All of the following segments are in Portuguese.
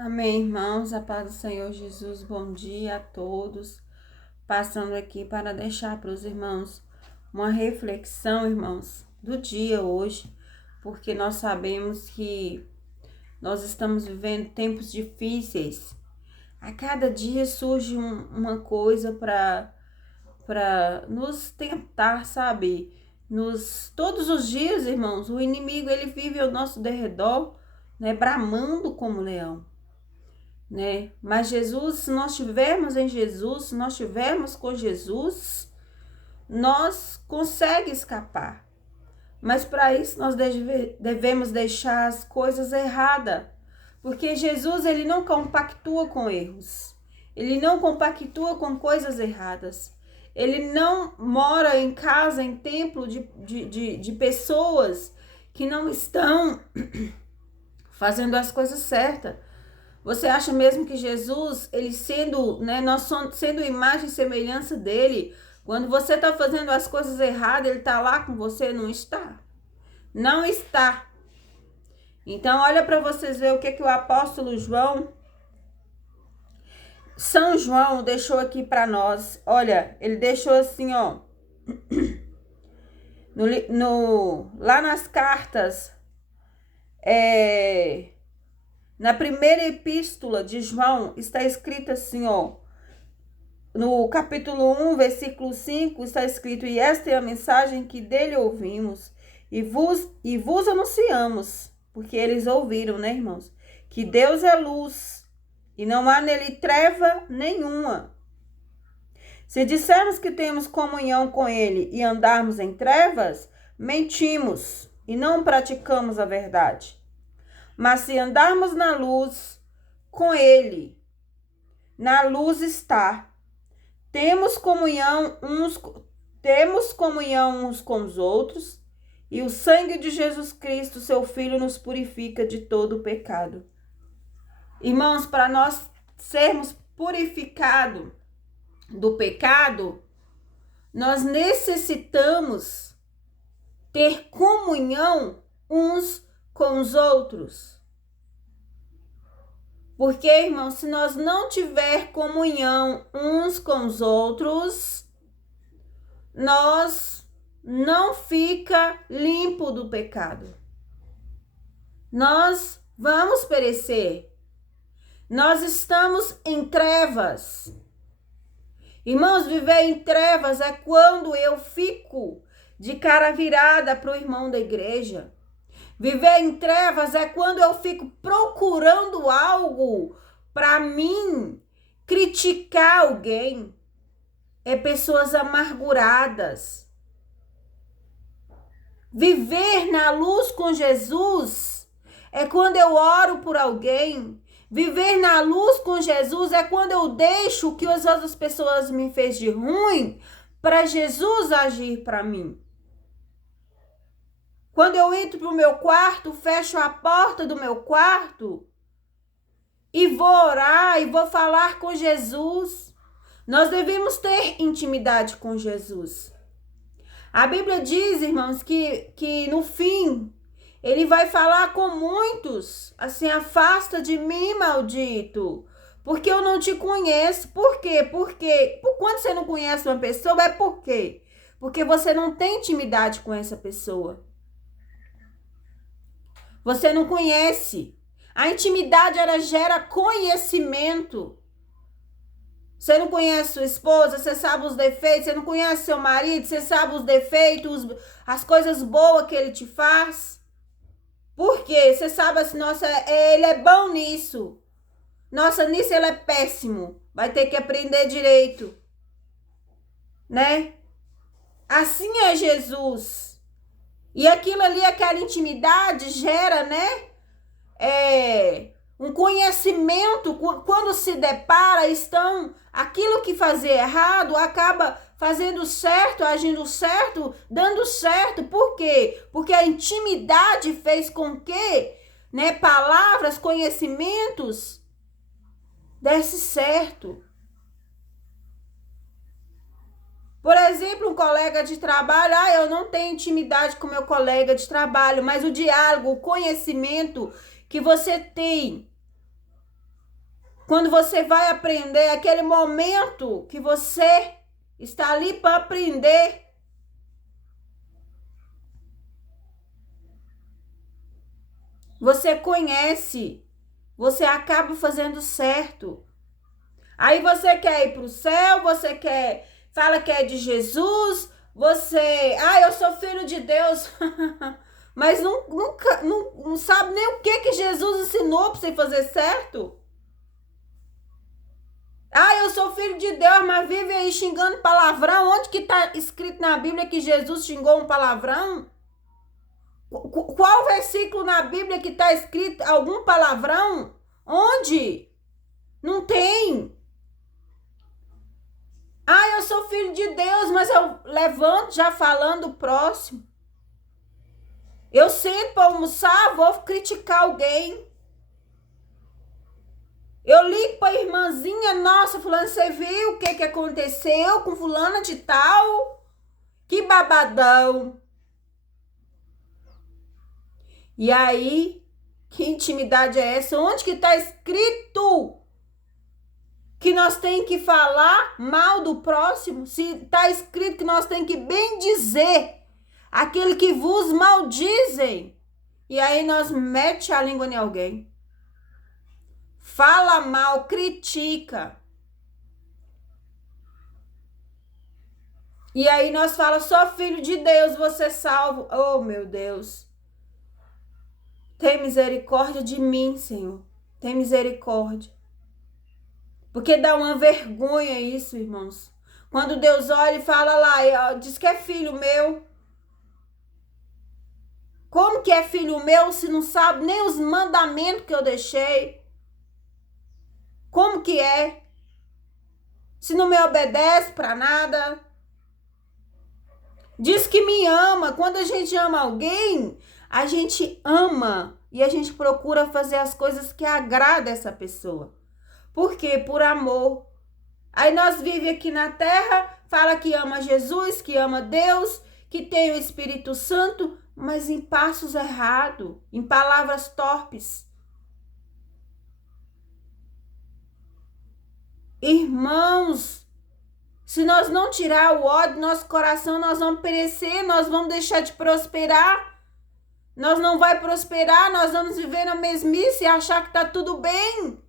Amém, irmãos. A paz do Senhor Jesus. Bom dia a todos. Passando aqui para deixar para os irmãos uma reflexão, irmãos, do dia hoje, porque nós sabemos que nós estamos vivendo tempos difíceis. A cada dia surge uma coisa para nos tentar, sabe? Todos os dias, irmãos, o inimigo ele vive ao nosso derredor, né, bramando como leão. Né? Mas Jesus, se nós estivermos em Jesus, se nós estivermos com Jesus, nós conseguimos escapar. Mas para isso nós devemos deixar as coisas erradas, porque Jesus ele não compactua com erros, ele não compactua com coisas erradas, ele não mora em casa, em templo de pessoas que não estão fazendo as coisas certas. Você acha mesmo que Jesus, ele sendo, né, nós sendo imagem e semelhança dele, quando você está fazendo as coisas erradas, ele está lá com você? Não está. Não está. Então, olha para vocês ver o que o apóstolo João, São João deixou aqui para nós. Olha, ele deixou assim, ó, lá nas cartas, na primeira epístola de João, está escrito assim, ó, no capítulo 1, versículo 5, está escrito: e esta é a mensagem que dele ouvimos e vos anunciamos, porque eles ouviram, né, irmãos? Que Deus é luz e não há nele treva nenhuma. Se dissermos que temos comunhão com ele e andarmos em trevas, mentimos e não praticamos a verdade. Mas se andarmos na luz com ele, na luz está. Temos comunhão uns com os outros, e o sangue de Jesus Cristo, seu Filho, nos purifica de todo o pecado. Irmãos, para nós sermos purificados do pecado, nós necessitamos ter comunhão uns com os outros. Porque, irmãos, se nós não tiver comunhão uns com os outros, nós não fica limpo do pecado. Nós vamos perecer. Nós estamos em trevas. Irmãos, viver em trevas é quando eu fico de cara virada para o irmão da igreja. Viver em trevas é quando eu fico procurando algo para mim criticar alguém. É pessoas amarguradas. Viver na luz com Jesus é quando eu oro por alguém. Viver na luz com Jesus é quando eu deixo o que as outras pessoas me fez de ruim para Jesus agir para mim. Quando eu entro pro meu quarto, fecho a porta do meu quarto e vou orar e vou falar com Jesus. Nós devemos ter intimidade com Jesus. A Bíblia diz, irmãos, que no fim ele vai falar com muitos, assim: afasta de mim, maldito, porque eu não te conheço. Por quê? Porque quando você não conhece uma pessoa, é por quê? Porque você não tem intimidade com essa pessoa. Você não conhece. A intimidade, ela gera conhecimento. Você não conhece sua esposa, você sabe os defeitos. Você não conhece seu marido, você sabe os defeitos, as coisas boas que ele te faz. Por quê? Você sabe assim: nossa, ele é bom nisso. Nossa, nisso ele é péssimo. Vai ter que aprender direito. Né? Assim é Jesus. E aquilo ali, aquela intimidade gera, né? Um conhecimento. Quando se depara, aquilo que fazia errado acaba fazendo certo, agindo certo, dando certo. Por quê? Porque a intimidade fez com que, né, palavras, conhecimentos desse certo. Por exemplo, um colega de trabalho, eu não tenho intimidade com meu colega de trabalho, mas o diálogo, o conhecimento que você tem Quando você vai aprender, aquele momento que você está ali para aprender. Você conhece, você acaba fazendo certo. Aí você quer ir para o céu, fala que é de Jesus, eu sou filho de Deus, mas nunca não sabe nem o que Jesus ensinou para você fazer certo. Eu sou filho de Deus, mas vive aí xingando palavrão. Onde que está escrito na Bíblia que Jesus xingou um palavrão? Qual versículo na Bíblia que está escrito algum palavrão? Onde? Não tem. Eu sou filho de Deus, mas eu levanto já falando o próximo. Eu sento para almoçar, vou criticar alguém. Eu ligo para a irmãzinha, nossa, fulano, você viu o que aconteceu com fulana de tal? Que babadão. E aí, que intimidade é essa? Onde que está escrito que nós tem que falar mal do próximo? Se está escrito que nós tem que bem dizer aquele que vos maldizem. E aí nós mete a língua em alguém. Fala mal, critica. E aí nós fala, sou filho de Deus, você é salvo. Oh, meu Deus. Tem misericórdia de mim, Senhor. Tem misericórdia. Porque dá uma vergonha isso, irmãos. Quando Deus olha e fala lá, diz que é filho meu. Como que é filho meu se não sabe nem os mandamentos que eu deixei? Como que é? Se não me obedece para nada? Diz que me ama. Quando a gente ama alguém, a gente ama e a gente procura fazer as coisas que agradam essa pessoa. Por quê? Por amor. Aí nós vivemos aqui na terra, fala que ama Jesus, que ama Deus, que tem o Espírito Santo, mas em passos errados, em palavras torpes. Irmãos, se nós não tirar o ódio do nosso coração, nós vamos perecer, nós vamos deixar de prosperar. Nós não vai prosperar, nós vamos viver na mesmice e achar que tá tudo bem.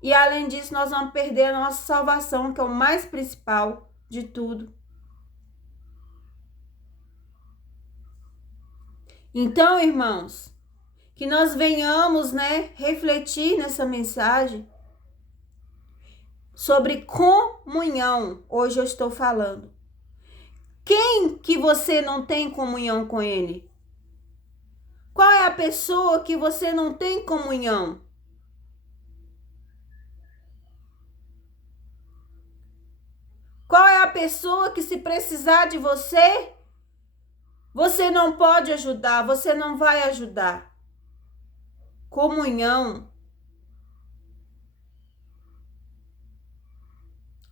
E além disso, nós vamos perder a nossa salvação, que é o mais principal de tudo. Então, irmãos, que nós venhamos, refletir nessa mensagem sobre comunhão. Hoje eu estou falando. Quem que você não tem comunhão com ele? Qual é a pessoa que você não tem comunhão? Qual é a pessoa que, se precisar de você, você não pode ajudar, você não vai ajudar? Comunhão.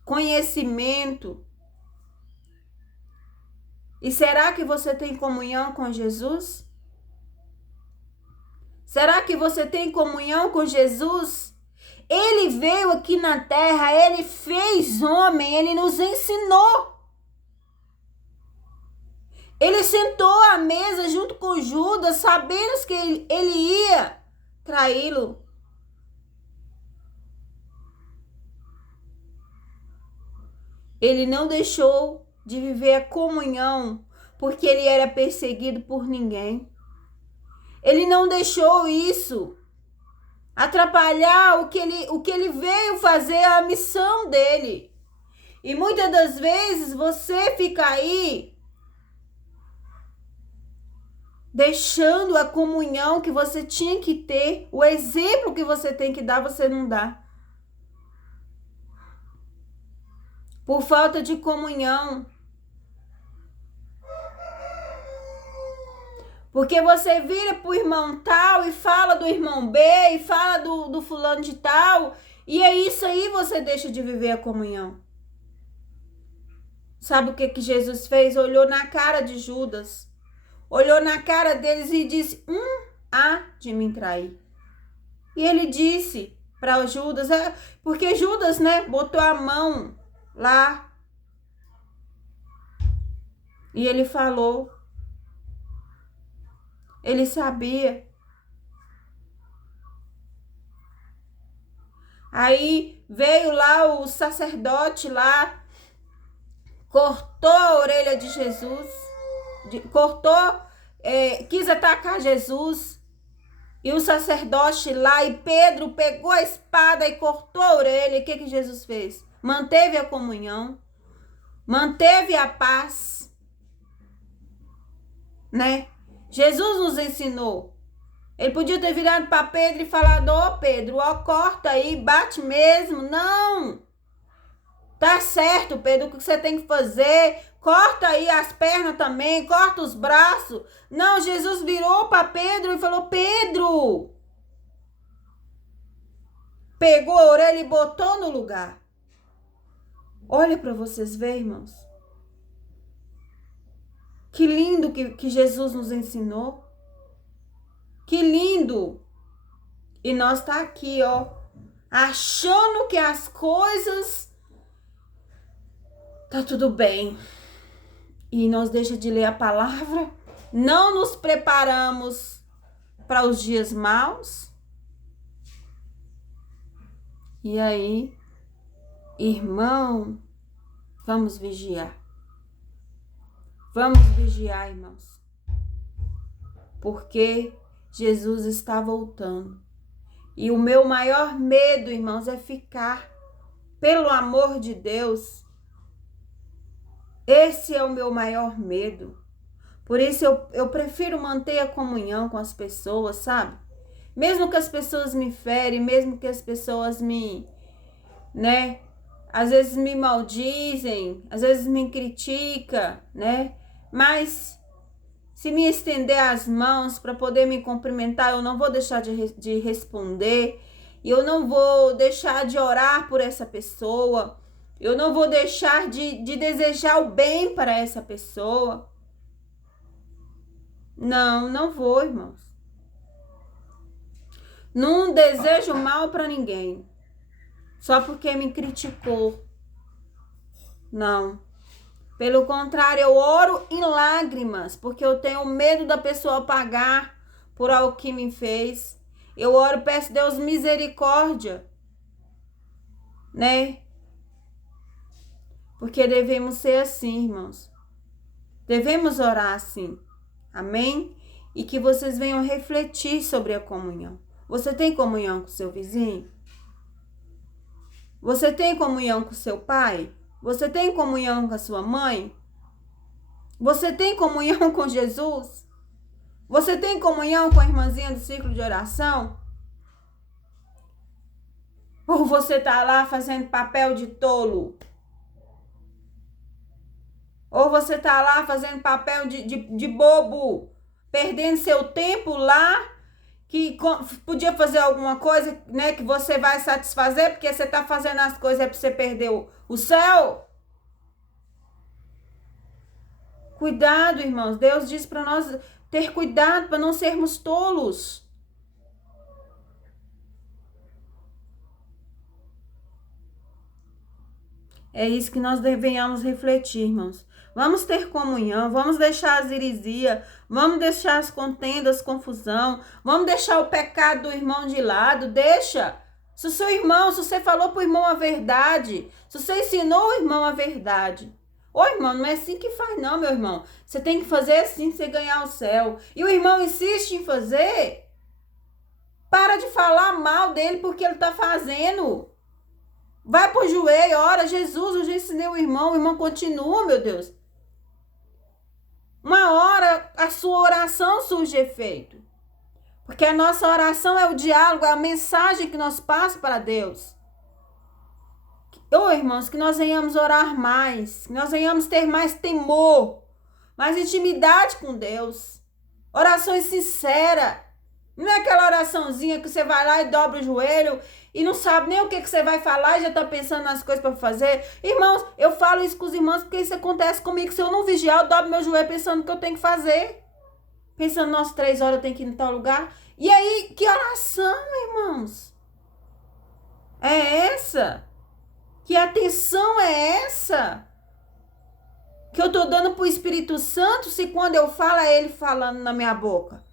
Conhecimento. E será que você tem comunhão com Jesus? Será que você tem comunhão com Jesus? Ele veio aqui na terra, ele fez homem, ele nos ensinou. Ele sentou à mesa junto com Judas, sabendo que ele ia traí-lo. Ele não deixou de viver a comunhão, porque ele era perseguido por ninguém. Ele não deixou isso atrapalhar o que ele veio fazer, a missão dele. E muitas das vezes você fica aí deixando a comunhão que você tinha que ter, o exemplo que você tem que dar, você não dá. Por falta de comunhão. Porque você vira pro irmão tal e fala do irmão B e fala do fulano de tal, e é isso aí, você deixa de viver a comunhão. Sabe o que Jesus fez? Olhou na cara de Judas, olhou na cara deles e disse, há de me trair. E ele disse para Judas, porque Judas, né, botou a mão lá e ele falou, ele sabia. Aí veio lá o sacerdote lá, cortou a orelha de Jesus, quis atacar Jesus. E o sacerdote lá, e Pedro pegou a espada e cortou a orelha. E o que Jesus fez? Manteve a comunhão, manteve a paz, né? Jesus nos ensinou. Ele podia ter virado para Pedro e falado, ô Pedro, ó, corta aí, bate mesmo. Não! Tá certo, Pedro, o que você tem que fazer? Corta aí as pernas também, corta os braços. Não, Jesus virou para Pedro e falou, Pedro! Pegou a orelha e botou no lugar. Olha para vocês verem, irmãos. Que lindo que Jesus nos ensinou. Que lindo. E nós tá aqui, ó, achando que as coisas tá tudo bem. E nós deixa de ler a palavra, não nos preparamos para os dias maus. E aí, irmão, vamos vigiar. Vamos vigiar, irmãos. Porque Jesus está voltando. E o meu maior medo, irmãos, é ficar, pelo amor de Deus. Esse é o meu maior medo. Por isso eu prefiro manter a comunhão com as pessoas, sabe? Mesmo que as pessoas me ferem, mesmo que as pessoas né? Às vezes me maldizem, às vezes me criticam, né? Mas se me estender as mãos para poder me cumprimentar, eu não vou deixar de responder. E eu não vou deixar de orar por essa pessoa. Eu não vou deixar de desejar o bem para essa pessoa. Não, não vou, irmãos. Não desejo mal para ninguém. Só porque me criticou. Não. Pelo contrário, eu oro em lágrimas, porque eu tenho medo da pessoa pagar por algo que me fez. Eu oro, peço a Deus misericórdia, né? Porque devemos ser assim, irmãos. Devemos orar assim. Amém? E que vocês venham refletir sobre a comunhão. Você tem comunhão com seu vizinho? Você tem comunhão com seu pai? Você tem comunhão com a sua mãe? Você tem comunhão com Jesus? Você tem comunhão com a irmãzinha do ciclo de oração? Ou você tá lá fazendo papel de tolo? Ou você tá lá fazendo papel de bobo, perdendo seu tempo lá, que podia fazer alguma coisa, né, que você vai satisfazer, porque você tá fazendo as coisas para você perder o céu? Cuidado, irmãos. Deus diz para nós ter cuidado para não sermos tolos. É isso que nós devemos refletir, irmãos. Vamos ter comunhão, vamos deixar as heresias, vamos deixar as contendas, confusão, vamos deixar o pecado do irmão de lado, deixa. Se o seu irmão, se você falou pro irmão a verdade, se você ensinou o irmão a verdade. Ô irmão, não é assim que faz não, meu irmão. Você tem que fazer assim pra você ganhar o céu. E o irmão insiste em fazer, para de falar mal dele porque ele tá fazendo. Vai pro joelho, ora, Jesus, eu já ensinei o irmão continua, meu Deus. Uma hora a sua oração surge efeito. Porque a nossa oração é o diálogo, é a mensagem que nós passamos para Deus. Ô, irmãos, que nós venhamos orar mais, que nós venhamos ter mais temor, mais intimidade com Deus. Orações sinceras. Não é aquela oraçãozinha que você vai lá e dobra o joelho e não sabe nem o que você vai falar e já tá pensando nas coisas para fazer. Irmãos, eu falo isso com os irmãos porque isso acontece comigo. Se eu não vigiar, eu dobro meu joelho pensando o que eu tenho que fazer. Pensando, nossa, 3 horas eu tenho que ir em tal lugar. E aí, que oração, irmãos? essa? Que atenção é essa que eu tô dando pro Espírito Santo se quando eu falo é ele falando na minha boca?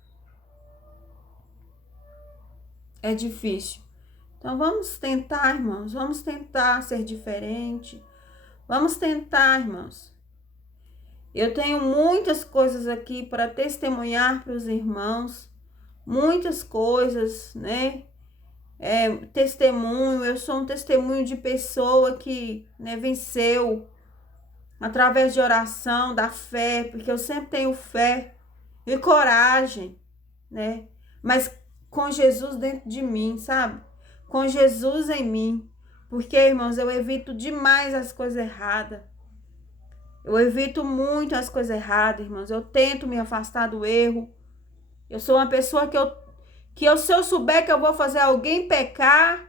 É difícil. Então vamos tentar, irmãos, vamos tentar ser diferente. Vamos tentar, irmãos. Eu tenho muitas coisas aqui para testemunhar para os irmãos, muitas coisas, né? Testemunho, eu sou um testemunho de pessoa que, né, venceu através de oração, da fé, porque eu sempre tenho fé e coragem, né? Mas com Jesus dentro de mim, sabe? Com Jesus em mim. Porque, irmãos, eu evito demais as coisas erradas. Eu evito muito as coisas erradas, irmãos. Eu tento me afastar do erro. Eu sou uma pessoa se eu souber que eu vou fazer alguém pecar,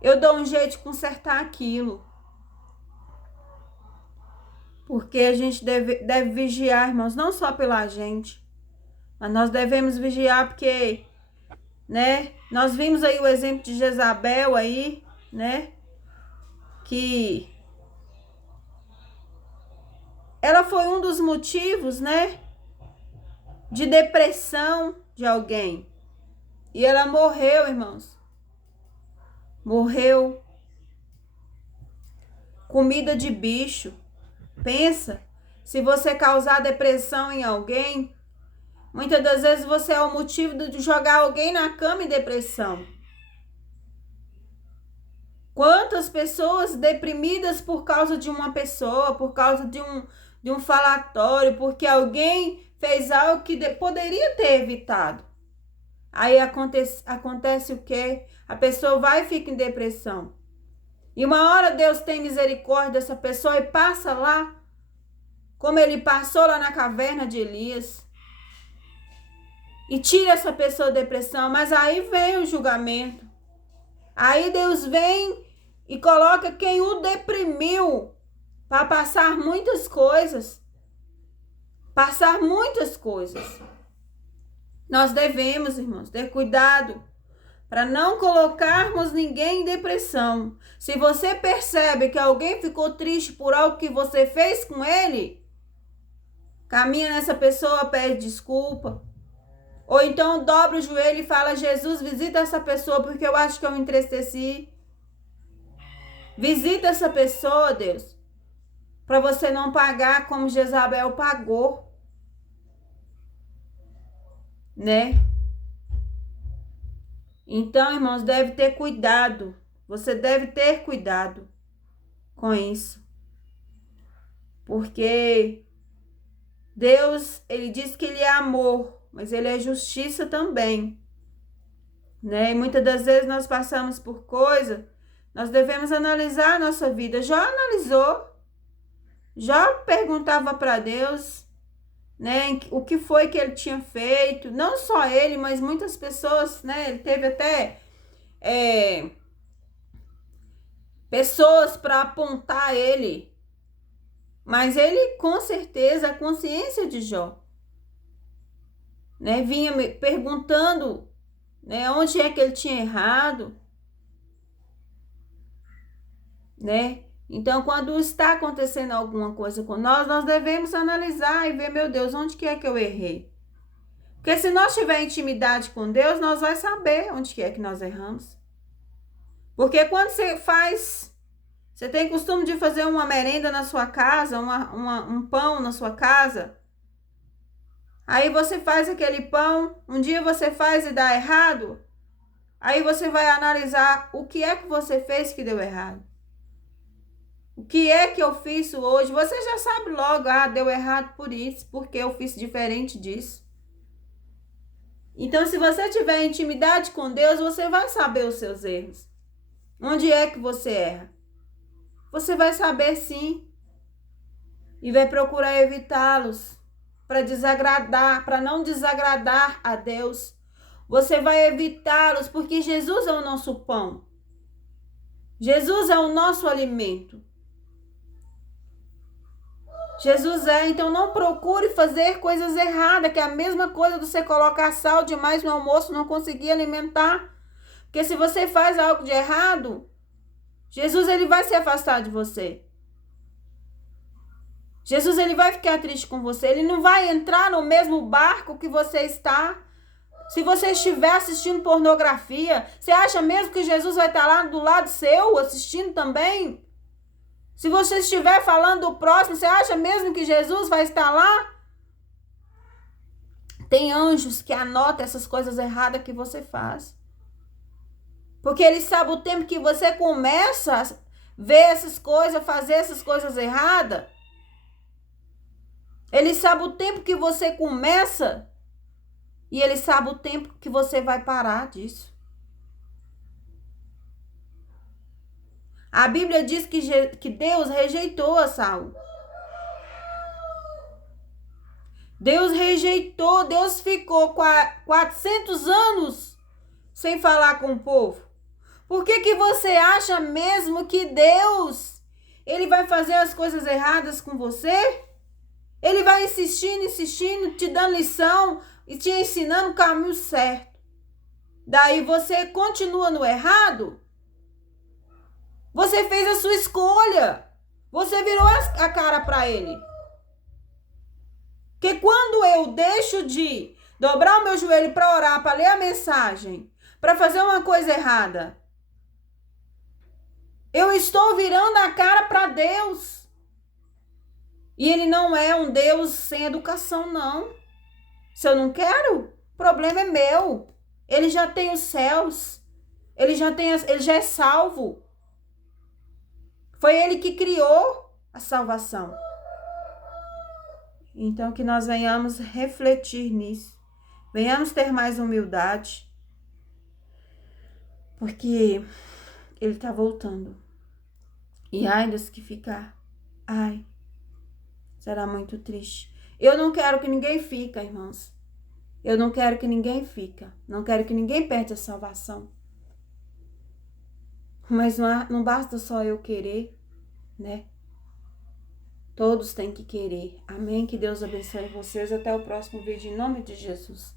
eu dou um jeito de consertar aquilo. Porque a gente deve vigiar, irmãos, não só pela gente, mas nós devemos vigiar porque, né, nós vimos aí o exemplo de Jezabel aí, né, que ela foi um dos motivos, né, de depressão de alguém. E ela morreu, irmãos. Morreu. Comida de bicho. Pensa, se você causar depressão em alguém, muitas das vezes você é o motivo de jogar alguém na cama em depressão. Quantas pessoas deprimidas por causa de uma pessoa, por causa de um falatório, porque alguém fez algo que poderia ter evitado. Aí acontece o quê? A pessoa vai e fica em depressão. E uma hora Deus tem misericórdia dessa pessoa e passa lá, como ele passou lá na caverna de Elias, e tira essa pessoa da depressão. Mas aí vem o julgamento. Aí Deus vem e coloca quem o deprimiu para passar muitas coisas. Passar muitas coisas. Nós devemos, irmãos, ter cuidado para não colocarmos ninguém em depressão. Se você percebe que alguém ficou triste por algo que você fez com ele, caminha nessa pessoa, pede desculpa. Ou então dobra o joelho e fala: Jesus, visita essa pessoa porque eu acho que eu me entristeci. Visita essa pessoa, Deus, para você não pagar como Jezabel pagou, né? Então, irmãos, deve ter cuidado. Você deve ter cuidado com isso. Porque Deus, ele diz que ele é amor, mas ele é justiça também, né? E muitas das vezes nós passamos por coisa, nós devemos analisar a nossa vida. Jó analisou. Jó perguntava para Deus, né, o que foi que ele tinha feito. Não só ele, mas muitas pessoas, né? Ele teve até pessoas para apontar ele. Mas ele, com certeza, a consciência de Jó, né, vinha me perguntando, né, onde é que ele tinha errado, né? Então, quando está acontecendo alguma coisa com nós devemos analisar e ver, meu Deus, onde que é que eu errei? Porque se nós tiver intimidade com Deus, nós vai saber onde que é que nós erramos. Porque quando você tem costume de fazer uma merenda na sua casa, um pão na sua casa, aí você faz aquele pão, um dia você faz e dá errado, aí você vai analisar o que é que você fez que deu errado. O que é que eu fiz hoje? Você já sabe logo, deu errado por isso, porque eu fiz diferente disso. Então, se você tiver intimidade com Deus, você vai saber os seus erros. Onde é que você erra? Você vai saber sim. E vai procurar evitá-los para não desagradar a Deus. Você vai evitá-los porque Jesus é o nosso pão. Jesus é o nosso alimento. Jesus então não procure fazer coisas erradas, que é a mesma coisa de você colocar sal demais no almoço e não conseguir alimentar. Porque se você faz algo de errado, Jesus ele vai se afastar de você. Jesus ele vai ficar triste com você. Ele não vai entrar no mesmo barco que você está. Se você estiver assistindo pornografia, você acha mesmo que Jesus vai estar lá do lado seu assistindo também? Se você estiver falando do próximo, você acha mesmo que Jesus vai estar lá? Tem anjos que anotam essas coisas erradas que você faz. Porque ele sabe o tempo que você começa a ver essas coisas, fazer essas coisas erradas. Ele sabe o tempo que você começa e ele sabe o tempo que você vai parar disso. A Bíblia diz que Deus rejeitou a Saul. Deus rejeitou, Deus ficou 400 anos sem falar com o povo. Por que você acha mesmo que Deus, ele vai fazer as coisas erradas com você? Ele vai insistindo, te dando lição e te ensinando o caminho certo. Daí você continua no errado? Você fez a sua escolha. Você virou a cara para ele. Porque quando eu deixo de dobrar o meu joelho para orar, para ler a mensagem, para fazer uma coisa errada, eu estou virando a cara para Deus. E ele não é um Deus sem educação, não. Se eu não quero, o problema é meu. Ele já tem os céus. Ele já é salvo. Foi ele que criou a salvação. Então, que nós venhamos refletir nisso. Venhamos ter mais humildade. Porque ele está voltando. E ai dos que ficar. Ai. Será muito triste. Eu não quero que ninguém fique, irmãos. Eu não quero que ninguém fique. Não quero que ninguém perca a salvação. Mas não basta só eu querer, né? Todos têm que querer. Amém? Que Deus abençoe vocês. Até o próximo vídeo, em nome de Jesus.